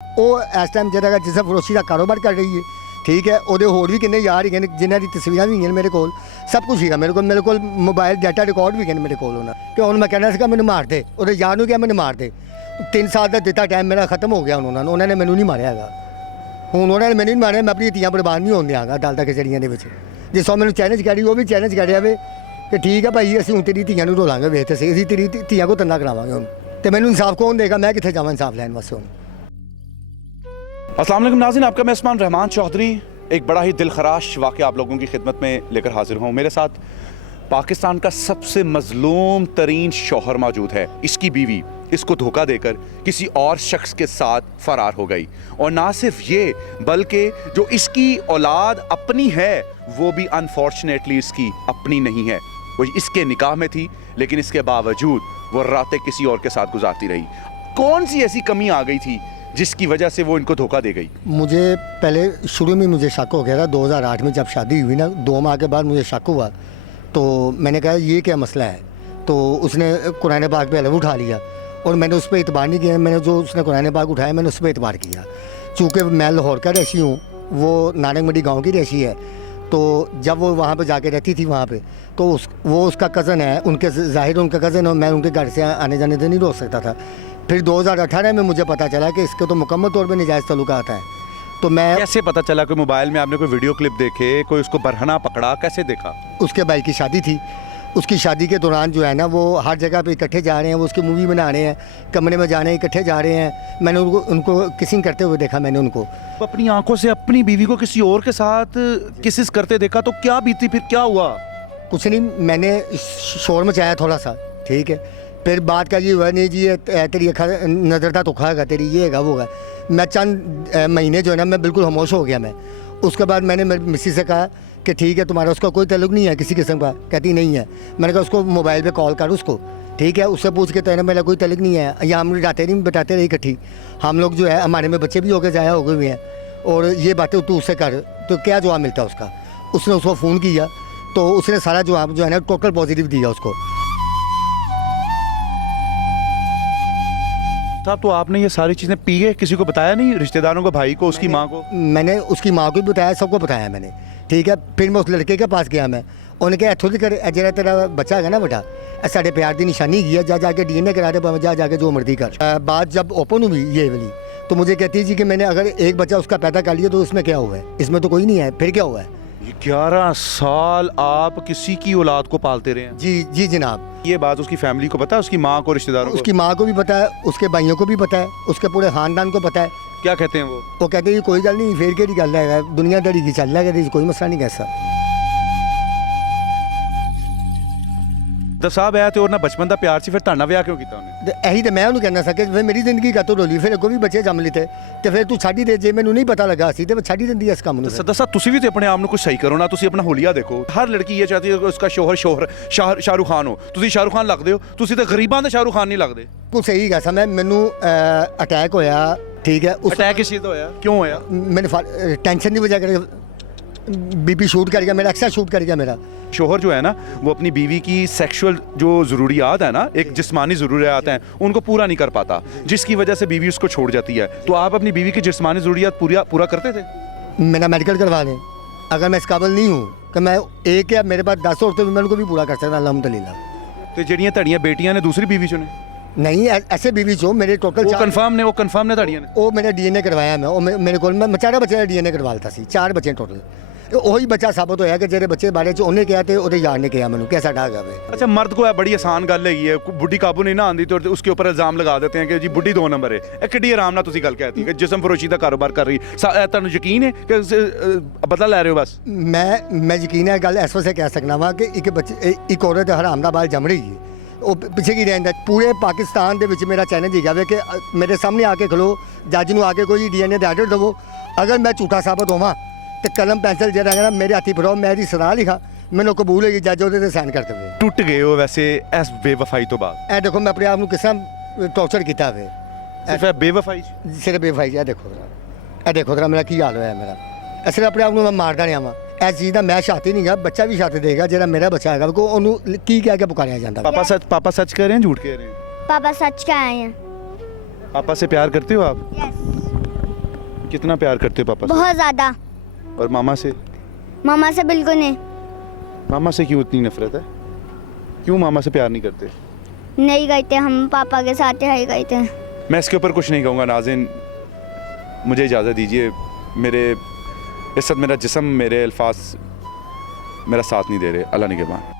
ਉਹ ਇਸ ਟਾਈਮ ਜਿਹੜਾ ਜਿਸ ਫਰੋਸ਼ੀ ਦਾ ਕਾਰੋਬਾਰ ਕਰ ਰਹੀ ਹੈ, ਠੀਕ ਹੈ। ਉਹਦੇ ਹੋਰ ਵੀ ਕਿੰਨੇ ਯਾਰ ਹੈਗੇ ਨੇ ਜਿਨ੍ਹਾਂ ਦੀ ਤਸਵੀਰਾਂ ਵੀ ਹੈਗੀਆਂ ਮੇਰੇ ਕੋਲ, ਸਭ ਕੁਝ ਹੈਗਾ ਮੇਰੇ ਕੋਲ ਮੋਬਾਈਲ ਡਾਟਾ ਰਿਕਾਰਡ ਵੀ ਹੈਗੇ ਨੇ ਮੇਰੇ ਕੋਲ ਉਹਨਾਂ ਕਿ ਹੁਣ ਮੈਂ ਕਹਿਣਾ ਸੀਗਾ ਮੈਨੂੰ ਮਾਰ ਦੇ, ਉਹਦੇ ਯਾਰ ਨੂੰ ਕਿਹਾ ਮੈਨੂੰ ਮਾਰ ਦੇ। 3 ਸਾਲ ਦਾ ਦਿੱਤਾ ਟਾਈਮ ਮੇਰਾ ਖਤਮ ਹੋ ਗਿਆ ਉਹਨਾਂ ਨੇ ਮੈਨੂੰ ਨਹੀਂ ਮਾਰਿਆ ਹੈਗਾ। ਹੁਣ ਉਹਨਾਂ ਨੇ ਮੈਨੂੰ ਨਹੀਂ ਮਾਰਿਆ, ਮੈਂ ਆਪਣੀ ਧੀਆਂ ਬਰਬਾਦ ਨਹੀਂ ਹੋਣ ਦਿਆਂਗਾ ਅਦਾਲਤਾਂ ਕਚਹਿਰੀਆਂ ਦੇ ਵਿੱਚ। ਜਿਸ ਤਰ੍ਹਾਂ ਮੈਨੂੰ ਚੈਲੰਜ ਕਰੀ ਉਹ ਵੀ ਚੈਲੰਜ ਕਰ ਰਿਹਾ ਵੇ ਕਿ ਠੀਕ ਹੈ ਭਾਈ ਅਸੀਂ ਹੁਣ ਤੇਰੀ ਧੀਆਂ ਨੂੰ ਰੋਲਾਂਗੇ, ਵੇਖ ਤੇ ਅਸੀਂ ਤੇਰੀ ਧੀਆਂ ਕੋ ਤੰਨਾ ਕਰਾਵਾਂਗੇ ਹੁਣ, ਤੇ ਮੈਨੂੰ ਇਨਸਾਫ ਕੌਣ देगा? मैं कितने जावा इंसाफ लैन वास्ते हूँ। अस्सलाम वालेकुम नाज़रीन, आपका मैं उस्मान रहमान चौधरी एक बड़ा ही दिलखराश वाक़या आप लोगों की खिदमत में लेकर हाजिर हूँ। मेरे साथ पाकिस्तान का सबसे मज़लूम तरीन शौहर मौजूद है। इसकी बीवी इसको धोखा देकर किसी और शख्स के साथ फ़रार हो गई, और ना सिर्फ ये बल्कि जो इसकी औलाद अपनी है वो भी अनफॉर्चुनेटली इसकी अपनी नहीं है। वो इसके निकाह में थी लेकिन इसके बावजूद वो रातें किसी और के साथ गुजारती रही। कौन सी ऐसी कमी आ गई थी जिसकी वजह से वो इनको धोखा दे गई? मुझे पहले शुरू में मुझे शक हो गया था 2008 में जब शादी हुई ना, 2 माह के बाद मुझे शक हुआ, तो मैंने कहा ये क्या मसला है। तो उसने कुरान पाक पे अलग उठा लिया और मैंने उस पर इतबार नहीं किया। मैंने जो उसने कुरान पाक उठाया मैंने उस पर इतबार किया। चूँकि मैं लाहौर का रहशी हूँ, वो नारंग मंडी गाँव की रहशी है, तो जब वो वहाँ पे जाके रहती थी वहाँ पे, तो वो उसका कज़न है, उनके ज़ाहिर उनका कज़न है, मैं उनके घर से आने जाने से नहीं रोक सकता था। फिर 2018 में मुझे पता चला कि इसके तो मुकम्मल तौर पे नजायज़ तल्लुकात हैं। तो मैं कैसे पता चला? कोई मोबाइल में आपने कोई वीडियो क्लिप देखे, कोई उसको बरहना पकड़ा, कैसे देखा? उसके भाई की शादी थी, उसकी शादी के दौरान जो है ना वो हर जगह पे इकट्ठे जा रहे हैं, वो उसकी मूवी बना रहे हैं, कमरे में जा रहे हैं, इकट्ठे जा रहे हैं। मैंने उनको किसिंग करते हुए देखा। मैंने उनको अपनी आंखों से अपनी बीवी को किसी और के साथ किसिस करते देखा, तो क्या बीती, फिर क्या हुआ? कुछ नहीं, मैंने शोर मचाया थोड़ा सा, ठीक है। फिर बात का ये हुआ नहीं जी ये तेरी नज़र था तो खाएगा तेरी ये है वो है। मैं चंद महीने जो है ना मैं बिल्कुल खामोश हो गया मैं। उसके बाद मैंने मेरी मिस्सी से कहा कि ठीक है तुम्हारा उसका कोई ताल्लुक नहीं है किसी किस्म का? कहती नहीं है। मैंने कहा उसको मोबाइल पे कॉल कर उसको, ठीक है, उससे पूछ के तेरा मेरा कोई ताल्लुक नहीं है, या हम डाटे नहीं बताते रहे इकट्ठी, हम लोग जो है हमारे में बच्चे भी हो गए ज़ाया हो गए हुए हैं, और ये बातें तू उससे कर। तो क्या जवाब मिलता है उसका? उसने उसको फ़ोन किया तो उसने सारा जवाब जो है ना टोटल पॉजिटिव दिया उसको। तो आपने ये सारी चीज़ें पी है, किसी को बताया नहीं? रिश्तेदारों को, भाई को, उसकी माँ को? मैंने उसकी माँ को भी बताया, सबको बताया मैंने, ठीक है। फिर मैं उस लड़के के पास गया, मैं उन्होंने कहा इत्थों तक जरा तेरा बच्चा है ना बेटा साढ़े प्यार की निशानी की है, जा जाके DNA करा दे, जा जाके जो मर्जी कर। बात जब ओपन हुई ये वाली तो मुझे कहती है जी कि मैंने अगर एक बच्चा उसका पैदा कर लिया तो उसमें क्या हुआ है? इसमें तो कोई नहीं है, फिर क्या हुआ है? 11 साल आप किसी की औलाद को पालते रहे हैं? जी जी जनाब। ये बात उसकी फैमिली को पता है, उसकी माँ को, रिश्तेदारों को? उसकी माँ को भी पता है, उसके भाइयों को भी पता है, उसके पूरे खानदान को पता है। क्या कहते हैं वो? वो कहते हैं कोई गल नहीं, फिर केड़ी गल है, दुनियादारी की चल रहा है, कोई मसला नहीं कैसा। तो साहब है तो ना बचपन का प्यार से फिर ताना विआह क्यों किया उन्हें? यही तो मैं उन्होंने कहना सके फिर मेरी जिंदगी का तो रोली, फिर अगों भी बच्चे जम लीते तो फिर तू छाड़ी दे, जे मैनू नहीं पता लगा सी तो छाड़ी देंदी इस काम नूं। दसा तुसी भी तो अपने आप को कुछ सही करो ना, तुसी अपना होलिया देखो। हर लड़की ये चाहती है कि उसका शोहर शाहरुख खान हो, तुसी शाहरुख खान लगदे हो, तुसी तो गरीबां दे शाहरुख खान नहीं लगदे। कुछ सही गया समय मैनू अटैक होया, ठीक है। अटैक किस चीज़ होया, क्यों होया? मैंने टेंशन की वजह कर BP शूट कर गया मेरा, एक्स्ट्रा शूट कर गया मेरा। शोहर जो है ना वो अपनी बीवी की सेक्सुअल जो ज़रूरियात है ना, एक जिस्मानी ज़रूरियात हैं, उनको पूरा नहीं कर पाता, जिसकी वजह से बीवी उसको छोड़ जाती है। तो आप अपनी बीवी की जिस्मानी ज़रूरियात पूरा करते थे? मेरा मेडिकल करवा लें, अगर मैं इस काबिल नहीं हूँ कि मैं एक या मेरे पास 10 औरतें भी मैं उनको भी पूरा कर सकता अल्हम्दुलिल्लाह। तो जड़ियाँ तड़ियाँ बेटियाँ ने दूसरी बीवी चुने? नहीं ऐसे बीवी जो मेरे टोटल कन्फर्म ने तड़ियाँ ने वो मेरा DNA करवाया मैं, मेरे को मैं चारा बच्चे का DNA करवा लेता सी, 4 बच्चे टोटल। वही बच्चा साबित होया कि जेरे बच्चे बारे च उन्हें कहा तो यार ने कहा मैंने कैसा डाग है। अच्छा मर्द को है बड़ी आसान गल है, बुढ़ी काबू नहीं ना आती तो उसके ऊपर इल्जाम लगा देते हैं कि जी बुढ़ी 2 नंबर है। किड्डी आराम ना तुसी गल कहती कि जिस्म फरोशी का कारोबार कर रही, तुहानू यकीन है कि बदला लै रहे हो? बस मैं यकीन है गल इस वजह कह सकना वा कि एक बच्चे एक औरत हराम दा बाल जम रही है, वो पिछे की रहता पूरे पाकिस्तान दे विच मेरा चैलेंज है कि मेरे सामने आके खलो, जज नूं आके कोई DNA दा आर्डर दवो, अगर मैं झूठा साबित होवां तो कलम पेंसिल जरा है ना मेरे हाथी फड़ाओ, मैं दी सलाह लिखा, मैंने कबूल है कि जज वो साइन कर दे। टुट गए हो वैसे इस बेवफाई तो बाद? ए देखो मैं अपने आप को किस तरह टॉर्चर किया वे, सिर्फ बेवफाई, सिर्फ बेवफाई। ए देखो जरा मेरा की हाल होया मेरा, सिर्फ अपने आप को मैं मारदा नहीं आवा, इस चीज़ का मैं छाती नहीं गा, बच्चा भी छाती देगा जो मेरा बच्चा है उन्होंने की कह के पुकारिया जाता। पापा सच कह रहे हैं झूठ कह रहे हैं? पापा सच कह रहे हैं। पापा से प्यार करते हो आप? यस। कितना प्यार करते हो पापा बहुत ज़्यादा। से? और मामा से? मामा से बिल्कुल नहीं। मामा से क्यों इतनी नफरत है? क्यों मामा से प्यार नहीं करते? नहीं गए थे हम, पापा के साथ ही गए थे। मैं इसके ऊपर कुछ नहीं कहूँगा नाज़रीन, मुझे इजाज़त दीजिए। मेरे इस वक्त मेरा जिस्म, मेरे अल्फाज मेरा साथ नहीं दे रहे। अल्लाह निगहबान।